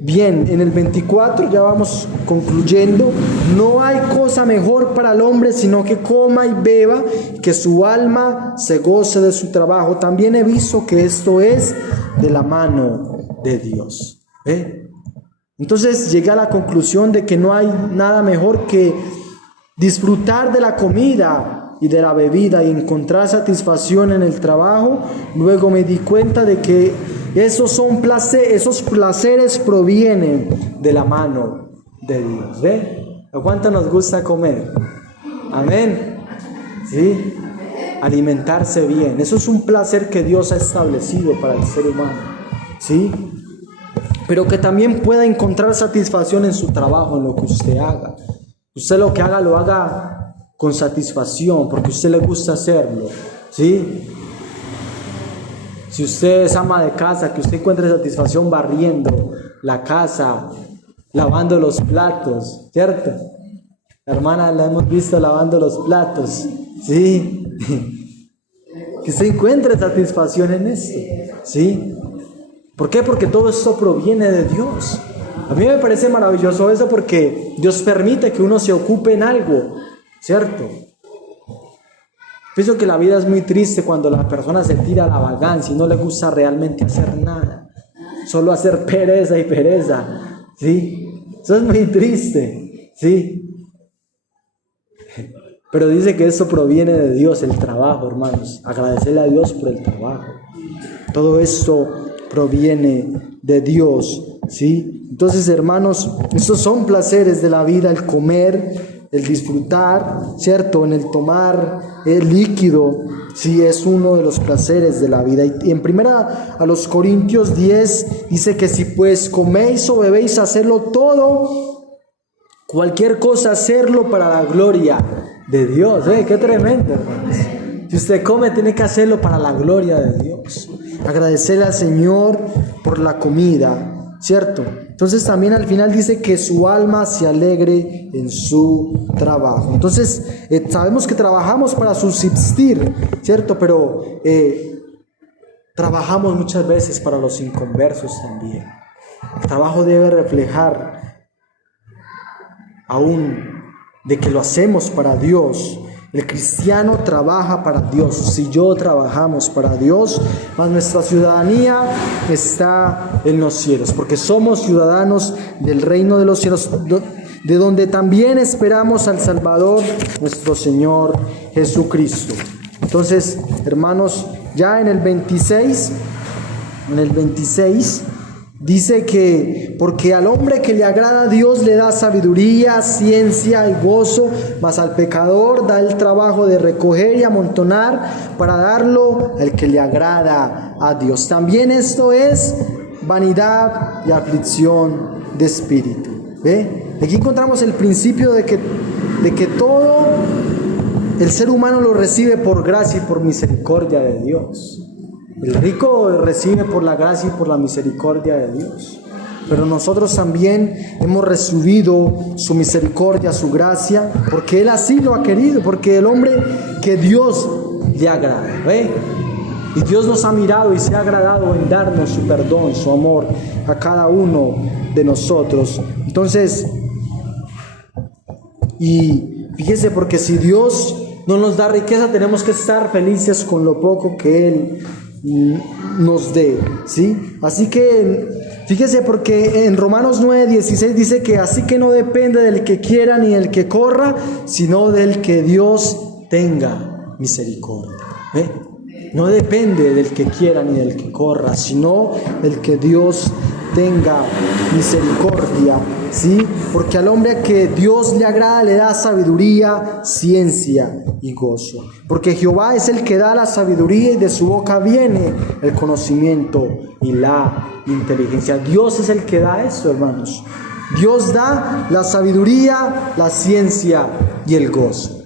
Bien, en el 24 ya vamos concluyendo. No hay cosa mejor para el hombre sino que coma y beba, que su alma se goce de su trabajo. También he visto que esto es de la mano de Dios. ¿Ve? Entonces llegué a la conclusión de que no hay nada mejor que disfrutar de la comida y de la bebida y encontrar satisfacción en el trabajo. Luego me di cuenta de que esos placeres provienen de la mano de Dios. ¿Ve? ¿A cuánto nos gusta comer? Amén. ¿Sí? Alimentarse bien. Eso es un placer que Dios ha establecido para el ser humano. ¿Sí? Pero que también pueda encontrar satisfacción en su trabajo, en lo que usted haga. Usted lo que haga, lo haga con satisfacción, porque a usted le gusta hacerlo, ¿sí? Si usted es ama de casa, que usted encuentre satisfacción barriendo la casa, lavando los platos, ¿cierto? La hermana la hemos visto lavando los platos, ¿sí? Que usted encuentre satisfacción en esto, ¿sí? ¿Por qué? Porque todo esto proviene de Dios. A mí me parece maravilloso eso, porque Dios permite que uno se ocupe en algo, ¿cierto? Pienso que la vida es muy triste cuando la persona se tira a la vagancia y no le gusta realmente hacer nada, solo hacer pereza y pereza, ¿sí? Eso es muy triste, ¿sí? Pero dice que esto proviene de Dios, el trabajo, hermanos. Agradecerle a Dios por el trabajo. Todo esto proviene de Dios, ¿sí? Entonces, hermanos, estos son placeres de la vida: el comer, el disfrutar, ¿cierto? En el tomar el líquido, sí, es uno de los placeres de la vida. Y en primera a los Corintios 10 dice que si pues coméis o bebéis, hacerlo todo, cualquier cosa, hacerlo para la gloria de Dios. ¡Qué tremendo, hermanos! Si usted come, tiene que hacerlo para la gloria de Dios. Agradecerle al Señor por la comida, ¿cierto? Entonces también al final dice que su alma se alegre en su trabajo. Entonces sabemos que trabajamos para subsistir, ¿cierto? Pero trabajamos muchas veces para los inconversos también. El trabajo debe reflejar aún de que lo hacemos para Dios. El cristiano trabaja para Dios. Si yo trabajamos para Dios, más nuestra ciudadanía está en los cielos, porque somos ciudadanos del reino de los cielos, de donde también esperamos al Salvador, nuestro Señor Jesucristo. Entonces, hermanos, ya en el 26 dice que porque al hombre que le agrada a Dios le da sabiduría, ciencia y gozo, mas al pecador da el trabajo de recoger y amontonar para darlo al que le agrada a Dios. También esto es vanidad y aflicción de espíritu. ¿Ve? Aquí encontramos el principio de que todo el ser humano lo recibe por gracia y por misericordia de Dios. El rico recibe por la gracia y por la misericordia de Dios. Pero nosotros también hemos recibido su misericordia, su gracia, porque Él así lo ha querido, porque el hombre que Dios le agrada. Y Dios nos ha mirado y se ha agradado en darnos su perdón, su amor a cada uno de nosotros. Entonces, y fíjese, porque si Dios no nos da riqueza, tenemos que estar felices con lo poco que Él nos dé, ¿sí? Así que fíjese, porque en Romanos 9:16 dice que así que no depende del que quiera ni del que corra, sino del que Dios tenga misericordia. No depende del que quiera ni del que corra, sino del que Dios tenga misericordia, ¿sí? Porque al hombre que Dios le agrada le da sabiduría, ciencia y gozo. Porque Jehová es el que da la sabiduría y de su boca viene el conocimiento y la inteligencia. Dios es el que da eso, hermanos. Dios da la sabiduría, la ciencia y el gozo.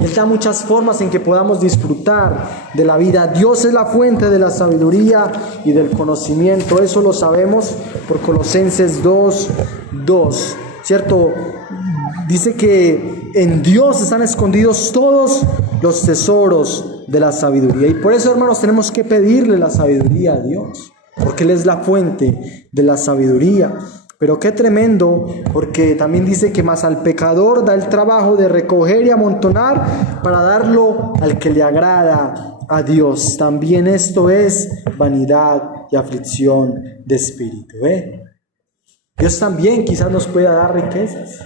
Él da muchas formas en que podamos disfrutar de la vida. Dios es la fuente de la sabiduría y del conocimiento. Eso lo sabemos por Colosenses 2:2, ¿cierto? Dice que en Dios están escondidos todos los tesoros de la sabiduría. Y por eso, hermanos, tenemos que pedirle la sabiduría a Dios, porque Él es la fuente de la sabiduría. Pero qué tremendo, porque también dice que más al pecador da el trabajo de recoger y amontonar para darlo al que le agrada a Dios. También esto es vanidad y aflicción de espíritu. Dios también quizás nos pueda dar riquezas.